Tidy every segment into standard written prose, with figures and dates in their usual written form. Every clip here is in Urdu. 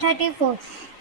34।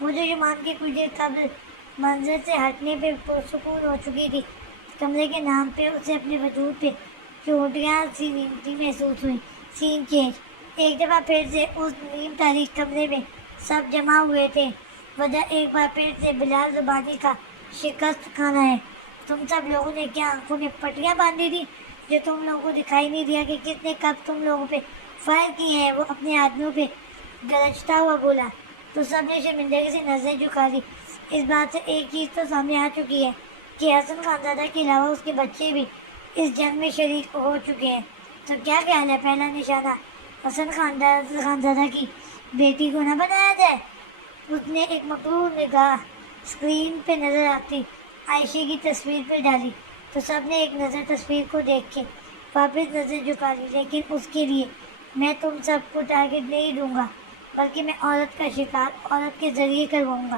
وہ جو یمان کے کچھ دیر قبل منظر سے ہٹنے پہ پرسکون ہو چکی تھی، کمرے کے نام پہ اسے اپنے وجود پہ چوٹیاں سی نیمتی محسوس ہوئی۔ سین چینج۔ ایک دفعہ پھر سے اس نیم تاریخ کمرے میں سب جمع ہوئے تھے۔ وجہ ایک بار پھر سے بلال زبانی کا شکست کھانا ہے۔ تم سب لوگوں نے کیا آنکھوں میں پٹیاں باندھی تھی جو تم لوگوں کو دکھائی نہیں دیا کہ کس نے کب تم لوگوں پہ فائر کیے ہیں؟ وہ اپنے آدمیوں پہ گرجتا ہوا بولا۔ تو سب نے شرمندگی سے نظریں جھکا لی۔ اس بات سے ایک چیز تو سامنے آ چکی ہے کہ حسن خانزادہ کے علاوہ اس کے بچے بھی اس جنگ میں شریک ہو چکے ہیں۔ تو کیا خیال ہے پہلا نشانہ حسن خانزادہ کی بیٹی کو نہ بنایا جائے؟ اس نے ایک مغرور نگاہ اسکرین پہ نظر آتی عائشہ کی تصویر پہ ڈالی تو سب نے ایک نظر تصویر کو دیکھ کے واپس نظر جھکا لی۔ لیکن اس کے لیے میں تم سب کو ٹارگٹ نہیں دوں گا، بلکہ میں عورت کا شکار عورت کے ذریعے کرواؤں گا۔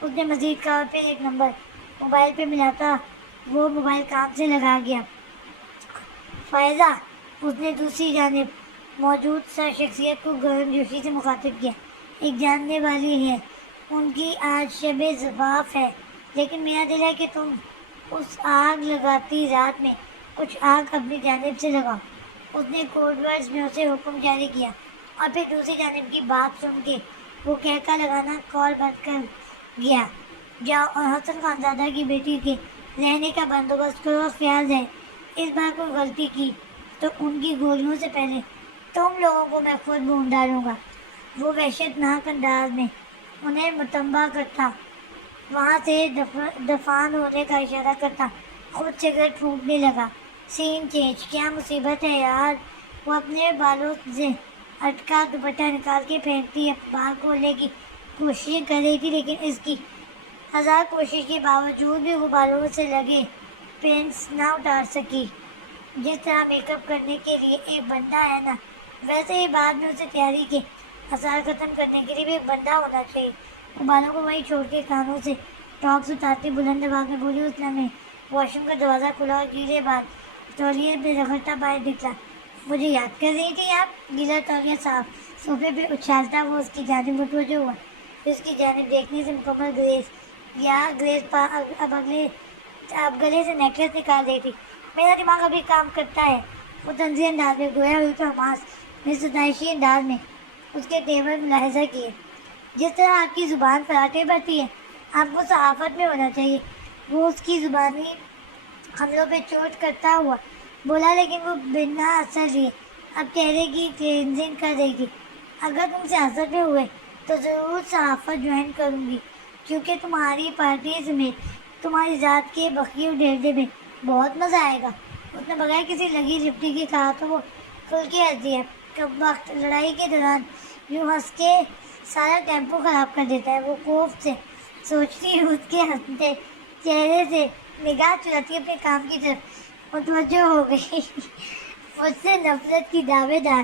اس نے مزید کہا، پھر ایک نمبر موبائل پہ ملاتا وہ موبائل کام سے لگا گیا۔ فائزہ، اس نے دوسری جانب موجود سر شخصیت کو گرم جوشی سے مخاطب کیا، ایک جاننے والی ہے، ان کی آج شب زفاف ہے، لیکن میرا دل ہے کہ تم اس آگ لگاتی رات میں کچھ آگ اپنی جانب سے لگاؤ۔ اس نے کوڈ ورڈز میں اسے حکم جاری کیا اور پھر دوسری جانب کی بات سن کے وہ کہکا لگانا کال بند کر گیا۔ جاؤ اور حسن خانزادہ کی بیٹی کے رہنے کا بندوبست کرو۔ خیال ہے اس بار کوئی غلطی کی تو ان کی گولیوں سے پہلے تم لوگوں کو میں خود بھون ڈالوں گا۔ وہ وحشت ناک انداز میں انہیں متنبہ کرتا، وہاں سے دفان ہونے کا اشارہ کرتا خود سگریٹ پھونکنے لگا۔ سین چینج۔ کیا مصیبت ہے یار! وہ اپنے بالوں سے اٹکا دوپٹہ نکال کے پھینکتی اخبار کھولنے کی کوشش کر رہی تھی، لیکن اس کی ہزار کوشش کے باوجود بھی وہ بالوں سے لگے پینس نہ اتار سکی۔ جس طرح میک اپ کرنے کے لیے ایک بندہ ہے نا، ویسے ہی بعد میں اسے تیاری کے آثار ختم کرنے کے لیے بھی ایک بندہ ہونا چاہیے۔ وہ بالوں کو وہیں چھوڑ کے کانوں سے ٹاپس اتارتی بلند آواز میں بولی۔ اس لمحے واش روم کا دروازہ کھلا اور گیلے بال تولیے پہ رگڑتا باہر نکلا۔ مجھے یاد کر رہی تھی آپ؟ گیلا تولیہ صاف صوفے پہ اچھالتا وہ اس کی جانب متوجہ ہوا، پھر اس کی جانب دیکھنے سے مکمل گریز یا گریز اب گلے سے نیکلس نکال رہی تھی۔ میرا دماغ ابھی کام کرتا ہے، وہ طنزی انداز میں گویا ہوئی تو حماس میں ستائشی انداز میں اس کے تیور ملاحظہ کیے۔ جس طرح آپ کی زبان فراٹے بھرتی ہے، آپ کو صحافت میں ہونا چاہیے۔ وہ اس کی زبانی حملوں پہ چوٹ کرتا ہوا بولا، لیکن وہ بنا اثر لیے اب چہرے کی کلینزنگ کر رہی تھی۔ اگر تم سیاست میں ہوئے تو ضرور صحافت جوائن کروں گی، کیونکہ تمہاری پارٹی سمیت تمہاری ذات کے بخیل ڈیرے میں بہت مزہ آئے گا۔ اس نے بغیر کسی لگی لپٹی کے کہا تو وہ کھل کے ہنس دیا۔ کب وقت لڑائی کے دوران یوں ہنس کے سارا ٹیمپو خراب کر دیتا ہے۔ وہ خوف سے سوچتی اس کے ہنستے چہرے سے نگاہ چلاتی اپنے کام کی طرف متوجہ ہو گئی۔ مجھ سے نفرت کی دعوے دار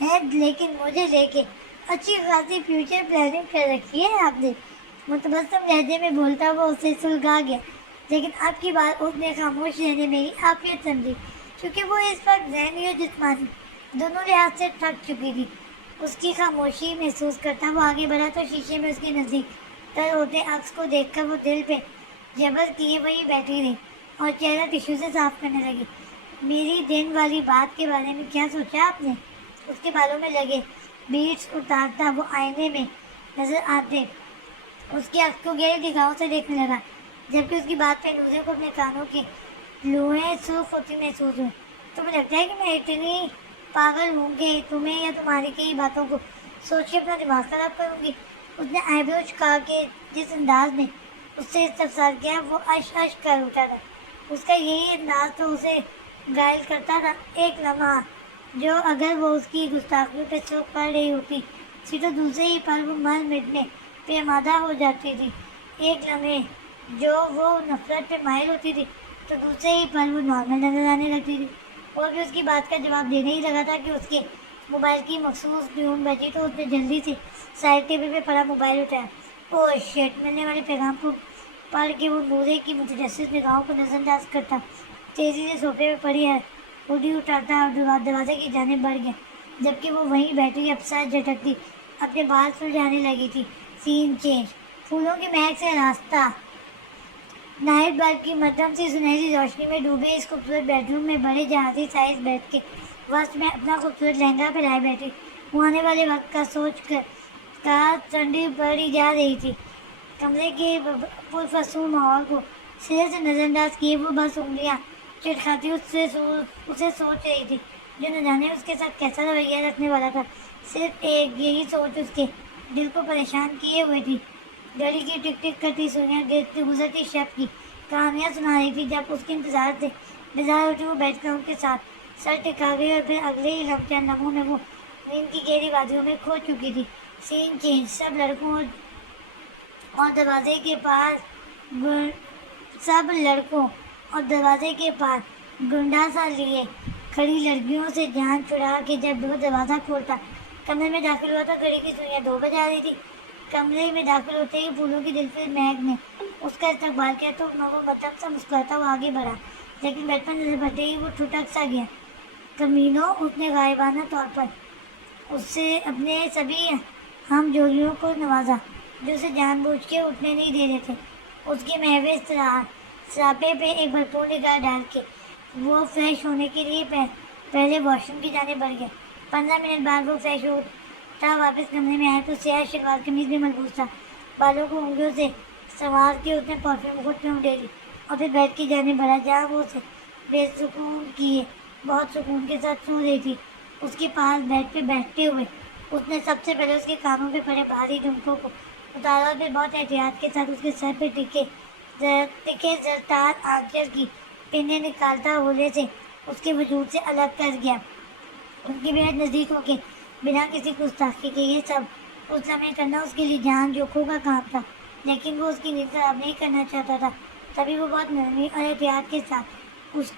ہے، لیکن مجھے لے کے اچھی خاصی فیوچر پلاننگ کر رکھی ہے آپ نے۔ متبسم لہجے میں بولتا وہ اسے سلگا گیا، لیکن اب کی بار اس نے خاموش رہنے میری عافیت سمجھی، کیونکہ وہ اس وقت ذہنی اور جسمانی دونوں لحاظ سے تھک چکی تھی۔ اس کی خاموشی محسوس کرتا وہ آگے بڑھا تو شیشے میں اس کے نزدیک تر ہوتے عکس کو دیکھ کر وہ دل پہ جبر کیے وہیں بیٹھی رہی اور چہرہ ٹشو سے صاف کرنے لگی۔ میری دن والی بات کے بارے میں کیا سوچا آپ نے؟ اس کے بالوں میں لگے بیٹس اتارتا وہ آئینے میں نظر آتے اس کے عکس کو گہری نگاہوں سے دیکھنے لگا، جبکہ اس کی بات پہ نوزے کو اپنے کانوں کے لوہے سرخ ہوتی محسوس ہوئی۔ تمہیں لگتا ہے کہ میں اتنی پاگل ہوں کہ تمہیں یا تمہاری کئی باتوں کو سوچ کے اپنا دماغ خراب کروں گی؟ اس نے آئی برو چکا کے جس انداز میں اس سے استفسار کیا وہ اش کر اٹھا تھا۔ اس کا یہی انداز تو اسے گائل کرتا تھا۔ ایک لمحہ جو اگر وہ اس کی گستاخیوں پہ سوکھ پڑ رہی ہوتی تھی تو دوسرے ہی پل وہ مر مٹنے پہ آمادہ ہو جاتی تھی۔ ایک لمحے جو وہ نفرت پہ مائل ہوتی تھی تو دوسرے ہی پل وہ نارمل نظر آنے لگتی تھی۔ اور بھی اس کی بات کا جواب دینے ہی لگا تھا کہ اس کے موبائل کی مخصوص ٹیون بجی تو اس نے جلدی سے سائڈ ٹیبل پہ پڑا موبائل اٹھایا۔ اوہ شٹ! ملنے والے پیغام کو پڑھ کے وہ نورے کی متجسس نگاہوں کو نظر انداز کرتا تیزی سے صوفے پہ پڑی ہے ہوڈی اٹھاتا اور دروازے کی جانب بڑھ گیا، جبکہ وہ وہیں بیٹھی اب سر جھٹکتی اپنے بال سلجھانے لگی تھی۔ سین چینج۔ پھولوں کی مہک سے راستہ، نائٹ بلب کی مدھم سی سنہری روشنی میں ڈوبے اس خوبصورت بیڈ روم میں بڑے جہازی سائز بیڈ کے وسط میں اپنا خوبصورت لہنگا پھیلائے بیٹھی وہ آنے والے وقت کا سوچ کر کا ٹھنڈی پڑی جا رہی تھی۔ کمرے کے پرفسون ماحول کو سرے سے نظر انداز کیے وہ بس انگلیاں چٹکھاتی اسے سوچ رہی تھی جو نہ جانے اس کے ساتھ کیسا رویہ رکھنے والا تھا۔ صرف ایک یہی سوچ اس کے دل کو پریشان کیے ہوئے تھی۔ گھڑی کی ٹک ٹک کرتی سوئیاں گزرتی شب کی کہانیاں سنا رہی تھی۔ جب اس کے انتظار سے بیدار اٹھی وہ بیٹھ کر ان کے ساتھ سر ٹکا گئی اور پھر اگلے ہی چند لمحوں میں وہ نیند کی گہری وادیوں میں کھو چکی تھی۔ سین چینج، سب لڑکوں اور دروازے کے پاس گنڈا سا لیے کھڑی لڑکیوں سے جان چھڑا کے جب وہ دروازہ کھولتا کمرے میں داخل ہوا تو گھڑی کی سوئیاں 2 بجا رہی تھی۔ کمرے میں داخل ہوتے ہی پھولوں کی دلکش مہک نے اس کا استقبال کیا تو وہ متم سا مسکراتا وہ آگے بڑھا، لیکن بیڈ پر نظر پڑتے ہی وہ ٹھٹک سا گیا۔ کمینوں، اس نے غائبانہ طور پر اس سے اپنے سبھی ہم جولیوں کو نوازا جو اسے جان بوجھ کے اٹھنے نہیں دے رہے تھے۔ اس کے محو سراپے پہ ایک بھرپور نگاہ ڈال کے وہ فریش ہونے کے لیے پہلے واش روم کی جانب بڑھ گیا۔ 15 منٹ بعد وہ فریش ہوتا واپس کمرے میں آیا تو سیاہ شلوار قمیض میں ملبوس تھا۔ بالوں کو انگلیوں سے سنوار کے اس نے پرفیوم خود پہ انڈیلی اور پھر بیڈ کی جانب بڑھا جہاں وہ اسے بے سکون کیے بہت سکون کے ساتھ سو رہی تھی۔ اس کے پاس بیڈ پہ بیٹھتے ہوئے اس نے سب سے پہلے اس کے کانوں پہ پڑے بھاری جھمکوں کو اتارا اور پھر بہت احتیاط کے ساتھ اس کے سر پہ ٹکے زرتار آنچل کی پنیں نکالتا ہولے سے اس کے وجود سے الگ کر گیا۔ ان کے بے حد نزدیک ہو کے بنا کسی گستاخی کے یہ سب اس لمحے کرنا اس کے لیے جان جوکھوں کا کام تھا، لیکن وہ اس کی نیند خراب نہیں کرنا چاہتا تھا۔ تبھی وہ بہت نرمی اور احتیاط کے ساتھ اس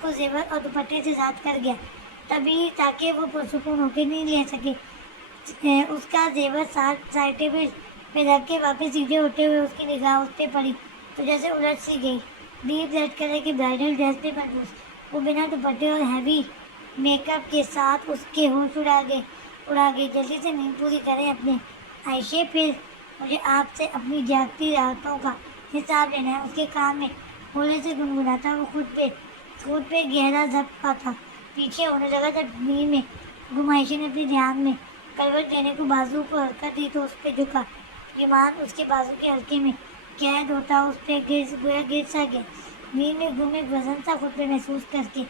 کو زیور اور دوپٹے سے ساتھ کر گیا تاکہ وہ پرسکون ہو کے نیند لے سکے۔ اس کا زیور سائڈ ٹیبل پہ رکھ کے واپس سیدھے ہوتے ہوئے اس کی نگاہ اس پہ پڑی تو جیسے الٹ سی گئی۔ ڈیپ ریڈ کلر کی برائڈل ڈریس پہ ملبوس وہ بنا دوپٹے اور ہیوی میک اپ کے ساتھ اس کے ہوش اڑا گئے۔ جلدی سے نیند پوری کریں اپنے عائشے، پھر مجھے آپ سے اپنی جاگتی راتوں کا حساب لینا ہے۔ اس کے کان میں ہولے سے گنگناتا وہ خود پہ گہرا ضبط پاتا پیچھے ہونے لگا۔ جب نیند میں گم عائشہ نے اپنے دھیان میں کروٹ دینے کو بازو کو حرکت دی تو اس پہ جھکا ایمان اس کے بازو کے حلقے میں قید ہوتا اس پہ گر سا گیا۔ نیند میں گم ایک وزن سا خود پہ محسوس کر کے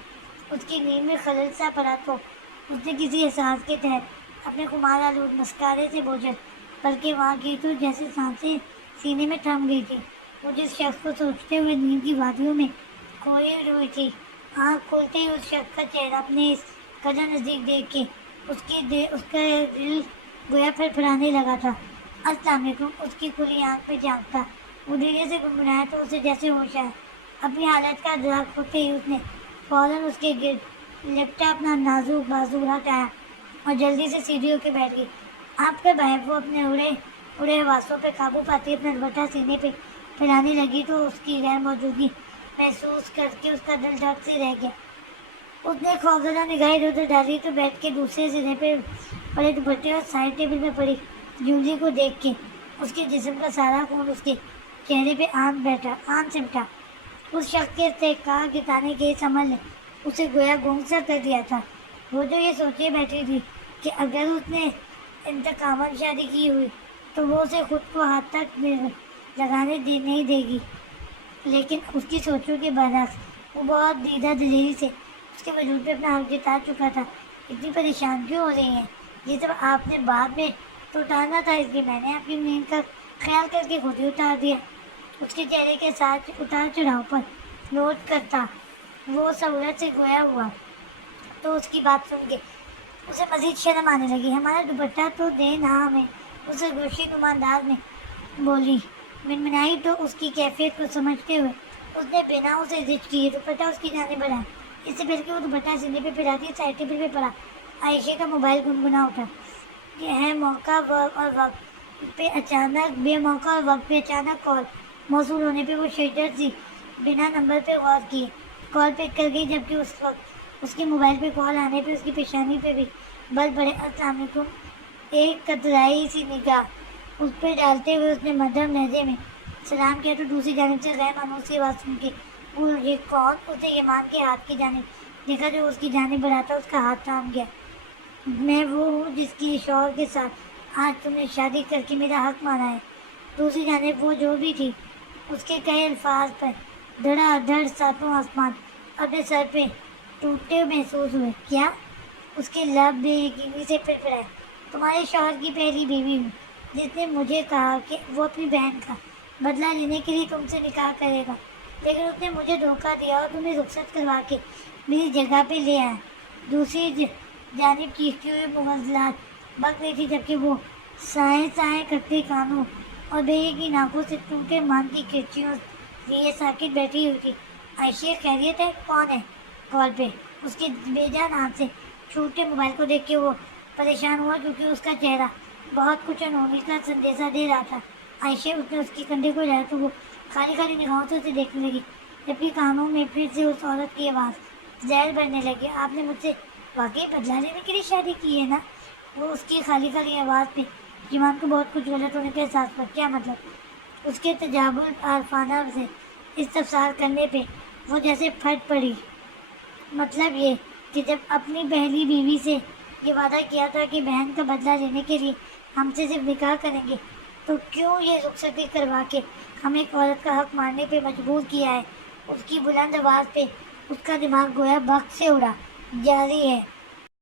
اس کی نیند میں خلل سا پڑا تو اس نے کسی احساس کے تحت اپنے خمار آلود مسکارے سے بوجھل بلکہ وہاں کی تو جیسے سانسیں سینے میں تھم گئی تھی۔ وہ جس شخص کو سوچتے ہوئے نیند کی وادیوں میں کھوئی ہوئی تھی، آنکھ کھولتے ہی اس شخص کا چہرہ اپنے اس قدر نزدیک دیکھ کے اس کا دل گویا پھڑپھڑانے لگا تھا۔ السلام علیکم، اس کی کھلی آنکھ پہ جھانکتا وہ دھیرے سے گنگنایا تو اسے جیسے ہوش آیا۔ اپنی حالت کا ادراک ہوتے ہی اس نے فوراً اس کے گرد لپٹا اپنا نازک بازو ہٹایا اور جلدی سے سیدھی ہو کے بیٹھ گئی۔ آپ کا بھائی وہ اپنے اڑے حواسوں پہ قابو پاتی اپنا دوپٹہ سینے پہ پھیلانے لگی تو اس کی غیر موجودگی محسوس کر کے اس کا دل دھڑک سے رہ گیا۔ اس نے خوفزدہ نگاہیں ادھر ادھر ڈالی تو بیڈ کے دوسرے سرے پہ پڑے دوپٹے اور سائڈ ٹیبل پہ پڑی جولری کو دیکھ کے اس کے جسم کا سارا خون اس کے چہرے پہ آن سمٹا۔ اس شخص کے استحقاق جتانے کے اس عمل نے اسے گویا گنگ سا کر دیا تھا۔ وہ جو یہ سوچے بیٹھی تھی کہ اگر اس نے انتقاماً شادی کی ہوئی تو وہ اسے خود کو ہاتھ تک لگانے نہیں دے گی، لیکن اس کی سوچوں کے برعکس وہ بہت دیدہ دلیری سے اس کے وجود پہ اپنا حق جتا چکا تھا۔ اتنی پریشان کیوں ہو رہی ہیں؟ یہ سب آپ نے بعد میں تو اتارنا تھا، اس لیے میں نے آپ کی نیند کا خیال کر کے خود ہی اتار دیا۔ اس کے چہرے کے ساتھ اتار چڑھاؤ پر نوٹ کرتا وہ سہولت سے گویا ہوا تو اس کی بات سن کے اسے مزید شرم آنے لگی۔ ہمارا دوپٹہ تو دے نا ہمیں، اسے گوشی نما انداز میں بولی منمنائی تو اس کی کیفیت کو سمجھتے ہوئے اس نے بنا اسے زد کیے دوپٹہ اس کی جانب بڑھایا۔ اس سے پہلے کہ وہ دوپٹہ سینے پہ پھیلاتی سائڈ ٹیبل پہ پڑا عائشہ کا موبائل گنگنا اٹھا۔ یہ ہے موقع اور وقت پہ اچانک کال موصول ہونے پہ وہ شدت سی بنا نمبر پہ غور کیے کال پک کر گئی، جبکہ اس وقت اس کے موبائل پہ کال آنے پہ اس کی پیشانی پہ بھی بل پڑے۔ السلام علیکم، ایک کترائی سی نگاہ اس پہ ڈالتے ہوئے اس نے مدھم لہجے میں سلام کیا تو دوسری جانب سے غیر مانوس کی آواز سن کے وہ یہ کون؟ اسے ایمان کے ہاتھ کی جانب دیکھا جو اس کی جانب بڑھاتا اس کا ہاتھ تھام گیا. میں وہ ہوں جس کی شوہر کے ساتھ آج تم نے شادی کر کے میرا حق مانا ہے. دوسری جانب وہ جو بھی تھی اس کے کئی الفاظ پر دھڑا دھڑ ساتوں آسمان اپنے سر پہ ٹوٹتے محسوس ہوئے. کیا؟ اس کے لب بے یقینی سے پھڑپھڑائے. تمہارے شوہر کی پہلی بیوی ہوں جس نے مجھے کہا کہ وہ اپنی بہن کا بدلہ لینے کے لیے تم سے نکاح کرے گا، لیکن اس نے مجھے دھوکہ دیا اور تمہیں رخصت کروا کے میری جگہ پہ لے آیا. دوسری جانب چیختی ہوئی مغزلات بک رہی تھی جبکہ وہ سائیں سائیں کرتے کانوں اور بے یقین آنکھوں سے ٹوٹے مان کی کرچیوں لیے ساکت بیٹھی ہوئی تھی. عائشہ خیریت ہے؟ کون ہے کال پہ؟ اس کے بے جان ہاتھ سے چھوٹے موبائل کو دیکھ کے وہ پریشان ہوا کیونکہ اس کا چہرہ بہت کچھ انہونی کا سندیشہ دے رہا تھا. عائشہ اس نے اس کے کندھے کو ہلایا تو وہ خالی خالی نگاہوں سے اسے دیکھنے لگی جبکہ کانوں میں پھر سے اس عورت کی آواز زہر بھرنے لگی. آپ نے مجھ سے واقعی بدلہ لینے کے لیے شادی کی ہے نا؟ وہ اس کی خالی خالی آواز پہ ایمان کو بہت کچھ غلط ہونے کا احساس ہوا. کیا مطلب؟ اس کے تجاوز عارفانہ سے استفسار کرنے پہ وہ جیسے پھٹ پڑی. مطلب یہ کہ جب اپنی پہلی بیوی سے یہ وعدہ کیا تھا کہ بہن کا بدلہ لینے کے لیے ہم سے صرف نکاح کریں گے تو کیوں یہ رخصتی کروا کے ہم ایک عورت کا حق ماننے پہ مجبور کیا ہے؟ اس کی بلند آواز پہ اس کا دماغ گویا بخت سے اڑا. جاری ہے